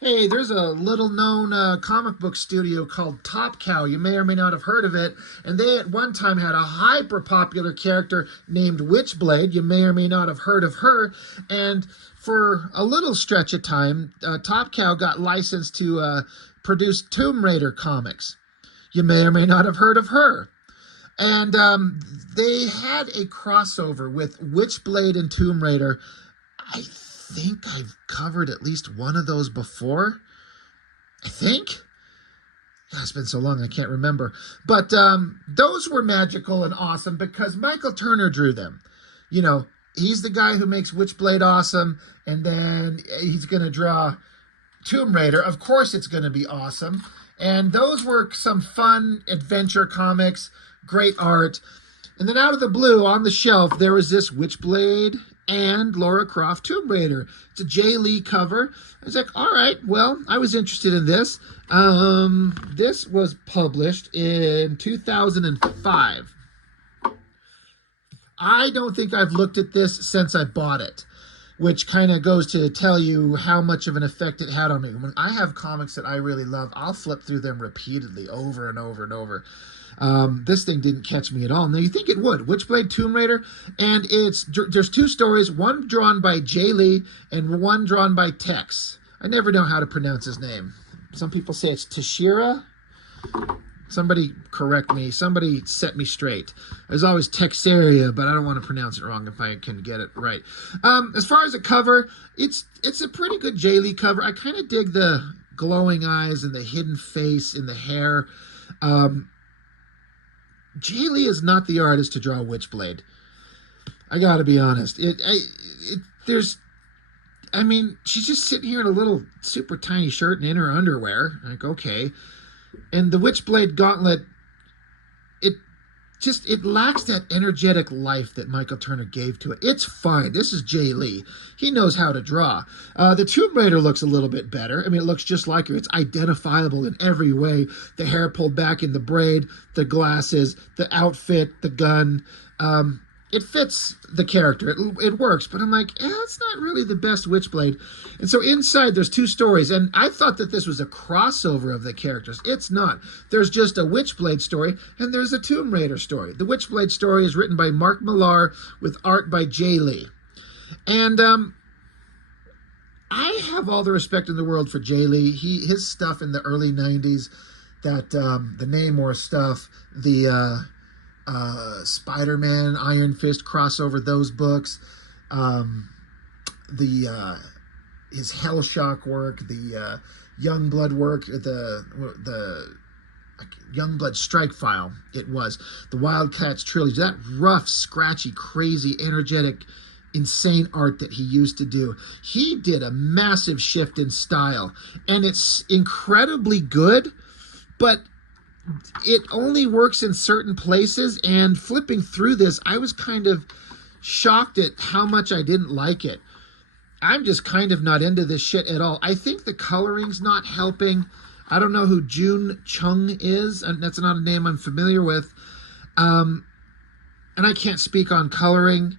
Hey, there's a little-known comic book studio called Top Cow. You may or may not have heard of it. And they at one time had a hyper-popular character named Witchblade. You may or may not have heard of her. And for a little stretch of time, Top Cow got licensed to produce Tomb Raider comics. You may or may not have heard of her. And they had a crossover with Witchblade and Tomb Raider. I think I've covered at least one of those before. I think. God, it's been so long I can't remember. But those were magical and awesome because Michael Turner drew them. You know, he's the guy who makes Witchblade awesome, and then he's going to draw Tomb Raider. Of course it's going to be awesome. And those were some fun adventure comics, great art. And then out of the blue, on the shelf, there was this Witchblade and Lara Croft Tomb Raider. It's a Jae Lee cover. I was like, all right, well, I was interested in this. This was published in 2005. I don't think I've looked at this since I bought it, which kind of goes to tell you how much of an effect it had on me. When I have comics that I really love, I'll flip through them repeatedly, over and over and over. This thing didn't catch me at all. Now, you think it would. Witchblade Tomb Raider, and there's two stories, one drawn by Jae Lee and one drawn by Tex. I never know how to pronounce his name. Some people say it's Tashira. Somebody correct me. Somebody set me straight. There's always Texaria, but I don't want to pronounce it wrong if I can get it right. As far as the cover, it's a pretty good Jae Lee cover. I kind of dig the glowing eyes and the hidden face and the hair. Jae Lee is not the artist to draw Witchblade. I gotta be honest. I mean, she's just sitting here in a little super tiny shirt and in her underwear. Like, okay. And the Witchblade gauntlet, it lacks that energetic life that Michael Turner gave to it. It's fine. This is Jae Lee. He knows how to draw. The Tomb Raider looks a little bit better. I mean, it looks just like her. It's identifiable in every way. The hair pulled back in the braid, the glasses, the outfit, the gun. It fits the character. It works. But I'm like, it's not really the best Witchblade. And so inside, there's two stories. And I thought that this was a crossover of the characters. It's not. There's just a Witchblade story, and there's a Tomb Raider story. The Witchblade story is written by Mark Millar with art by Jae Lee. And I have all the respect in the world for Jae Lee. His stuff in the early 90s, that the Namor stuff, the Spider-Man, Iron Fist crossover, those books, his Hellshock work, the Youngblood work, the Youngblood Strike File, it was the Wildcats trilogy, that rough, scratchy, crazy, energetic, insane art that he used to do. He did a massive shift in style, and it's incredibly good, but it only works in certain places. And flipping through this, I was kind of shocked at how much I didn't like it. I'm just kind of not into this shit at all. I think the coloring's not helping. I don't know who June Chung is, and that's not a name I'm familiar with. And I can't speak on coloring.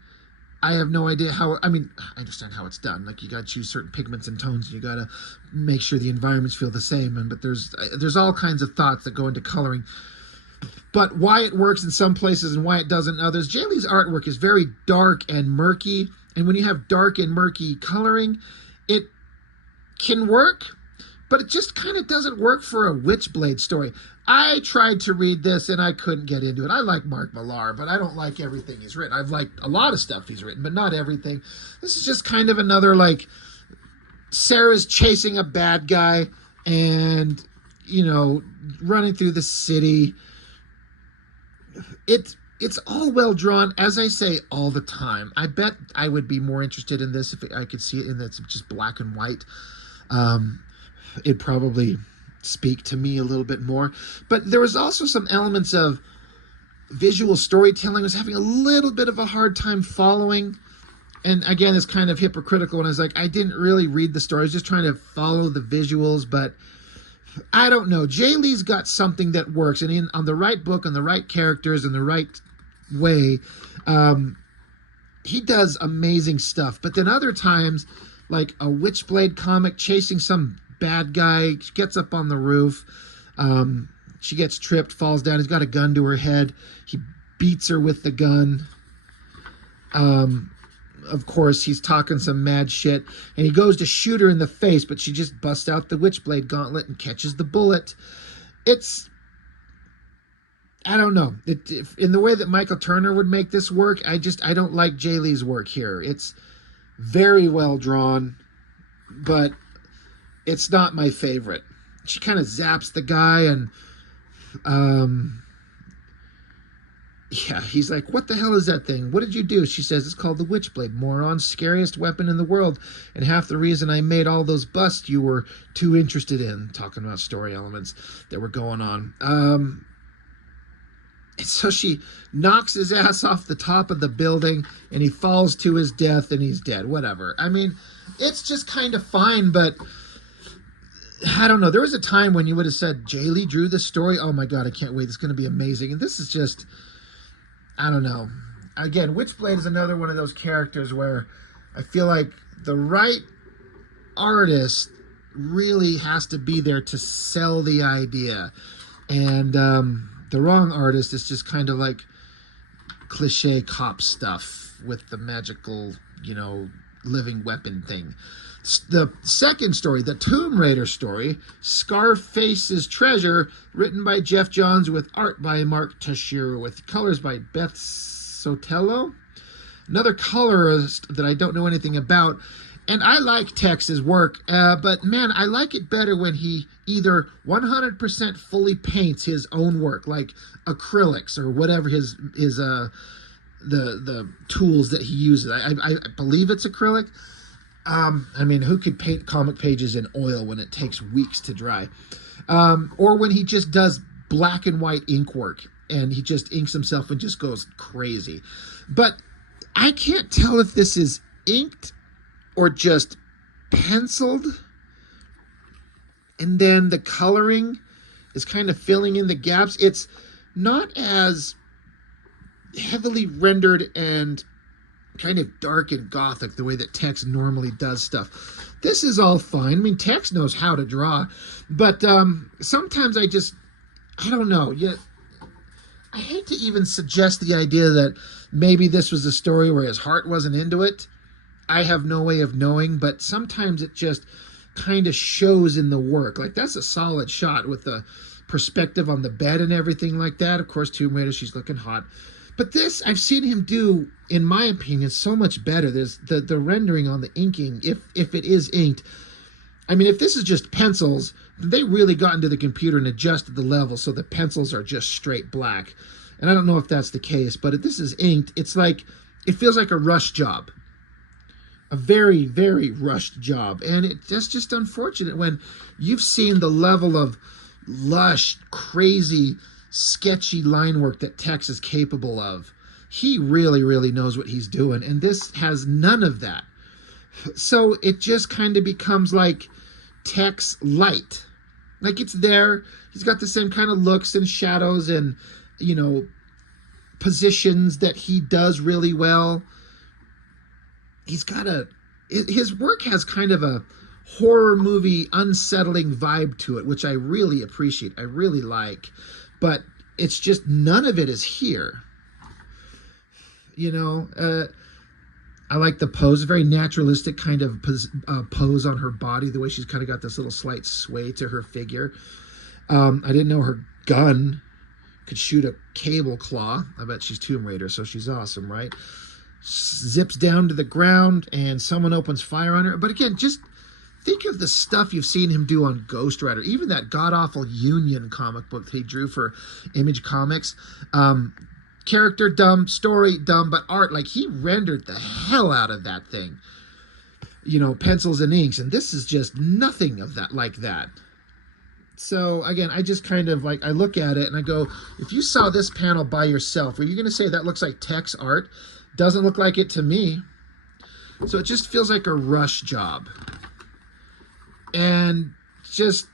I have no idea how, I mean, I understand how it's done. Like, you got to choose certain pigments and tones, and you got to make sure the environments feel the same. But there's all kinds of thoughts that go into coloring. But why it works in some places and why it doesn't in others. Jae Lee's artwork is very dark and murky. And when you have dark and murky coloring, it can work, but it just kind of doesn't work for a Witchblade story. I tried to read this and I couldn't get into it. I like Mark Millar, but I don't like everything he's written. I've liked a lot of stuff he's written, but not everything. This is just kind of another, like, Sarah's chasing a bad guy and, you know, running through the city. It's all well drawn, as I say all the time. I bet I would be more interested in this if I could see it in that's just black and white. It'd probably speak to me a little bit more. But there was also some elements of visual storytelling I was having a little bit of a hard time following. And again, it's kind of hypocritical when I was like, I didn't really read the story. I was just trying to follow the visuals, but I don't know. Jae Lee's got something that works, and on the right book, on the right characters, in the right way, he does amazing stuff. But then other times, like a Witchblade comic chasing some bad guy. She gets up on the roof. She gets tripped, falls down. He's got a gun to her head. He beats her with the gun. Of course, he's talking some mad shit, and he goes to shoot her in the face, but she just busts out the Witchblade gauntlet and catches the bullet. I don't know. In the way that Michael Turner would make this work, I don't like Jae Lee's work here. It's very well drawn, but it's not my favorite. She kind of zaps the guy, and yeah, he's like, what the hell is that thing? What did you do? She says, it's called the Witchblade, moron, scariest weapon in the world, and half the reason I made all those busts you were too interested in, talking about story elements that were going on. And so she knocks his ass off the top of the building, and he falls to his death, and he's dead. Whatever. I mean, it's just kind of fine, but I don't know. There was a time when you would have said, Jae Lee drew this story. Oh my God, I can't wait. It's going to be amazing. And this is just, I don't know. Again, Witchblade is another one of those characters where I feel like the right artist really has to be there to sell the idea. And the wrong artist is just kind of like cliche cop stuff with the magical, living weapon thing. The second story, the Tomb Raider story, Scarface's Treasure, written by Jeff Johns with art by Mark Teixeira with colors by Beth Sotelo, another colorist that I don't know anything about. And I like Tex's work, but man, I like it better when he either 100% fully paints his own work, like acrylics or whatever the tools that he uses. I believe it's acrylic. I mean, who could paint comic pages in oil when it takes weeks to dry? Or when he just does black and white ink work and he just inks himself and just goes crazy. But I can't tell if this is inked or just penciled. And then the coloring is kind of filling in the gaps. It's not as heavily rendered and kind of dark and gothic the way that Tex normally does stuff. This is all fine. I mean, Tex knows how to draw, but sometimes I don't know. I hate to even suggest the idea that maybe this was a story where his heart wasn't into it. I have no way of knowing, but sometimes it just kind of shows in the work. Like, that's a solid shot with the perspective on the bed and everything like that. Of course, Tomb Raider, she's looking hot. But this, I've seen him do, in my opinion, so much better. There's the rendering on the inking, if it is inked. I mean, if this is just pencils, they really got into the computer and adjusted the level so the pencils are just straight black. And I don't know if that's the case, but if this is inked, it's like, it feels like a rush job. A very, very rushed job. And that's just unfortunate when you've seen the level of lush, crazy, sketchy line work that Tex is capable of. He really, really knows what he's doing, and this has none of that. So it just kind of becomes like Tex light. Like, it's there. He's got the same kind of looks and shadows and, positions that he does really well. His work has kind of a horror movie unsettling vibe to it, which I really appreciate. I really like. But it's just none of it is here. I like the pose, a very naturalistic kind of pose on her body, the way she's kind of got this little slight sway to her figure. I didn't know her gun could shoot a cable claw. I bet she's Tomb Raider, so she's awesome, right? Zips down to the ground, and someone opens fire on her. But again, just think of the stuff you've seen him do on Ghost Rider, even that god-awful Union comic book that he drew for Image Comics. Character dumb, story dumb, but art, like, he rendered the hell out of that thing. Pencils and inks, and this is just nothing of that like that. So, again, I just kind of, I look at it and I go, if you saw this panel by yourself, are you going to say that looks like Tex art? Doesn't look like it to me. So it just feels like a rush job. And just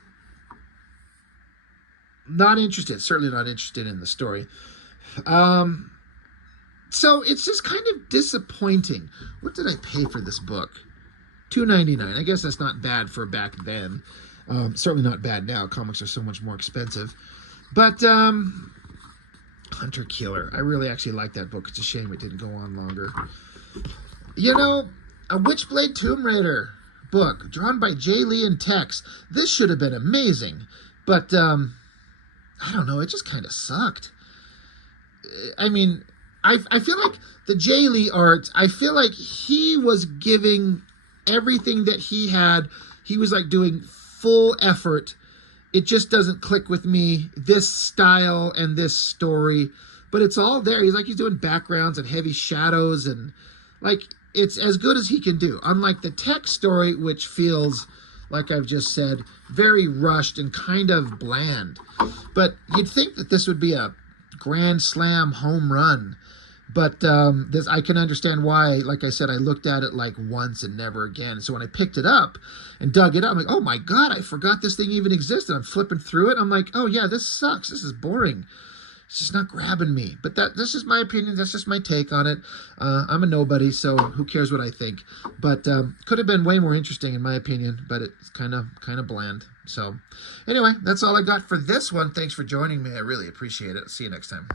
not interested, certainly not interested in the story. So it's just kind of disappointing. What did I pay for this book? $2.99. I guess that's not bad for back then. Certainly not bad now. Comics are so much more expensive. But Hunter Killer, I really actually like that book. It's a shame it didn't go on longer. You know, a Witchblade Tomb Raider book drawn by Jae Lee and Tex. This should have been amazing, but I don't know. It just kind of sucked. I mean, I feel like the Jae Lee art, I feel like he was giving everything that he had. He was like doing full effort. It just doesn't click with me, this style and this story, but it's all there. He's doing backgrounds and heavy shadows, and like it's as good as he can do. Unlike the Tex story, which feels, like I've just said, very rushed and kind of bland. But you'd think that this would be a grand slam home run. But this, I can understand why. Like I said, I looked at it like once and never again. So when I picked it up and dug it up, I'm like, oh my God, I forgot this thing even existed. I'm flipping through it. I'm like, oh yeah, this sucks. This is boring. It's just not grabbing me. But that's just my opinion. That's just my take on it. I'm a nobody, so who cares what I think? But could have been way more interesting in my opinion, but it's kind of bland. So anyway, that's all I got for this one. Thanks for joining me. I really appreciate it. See you next time.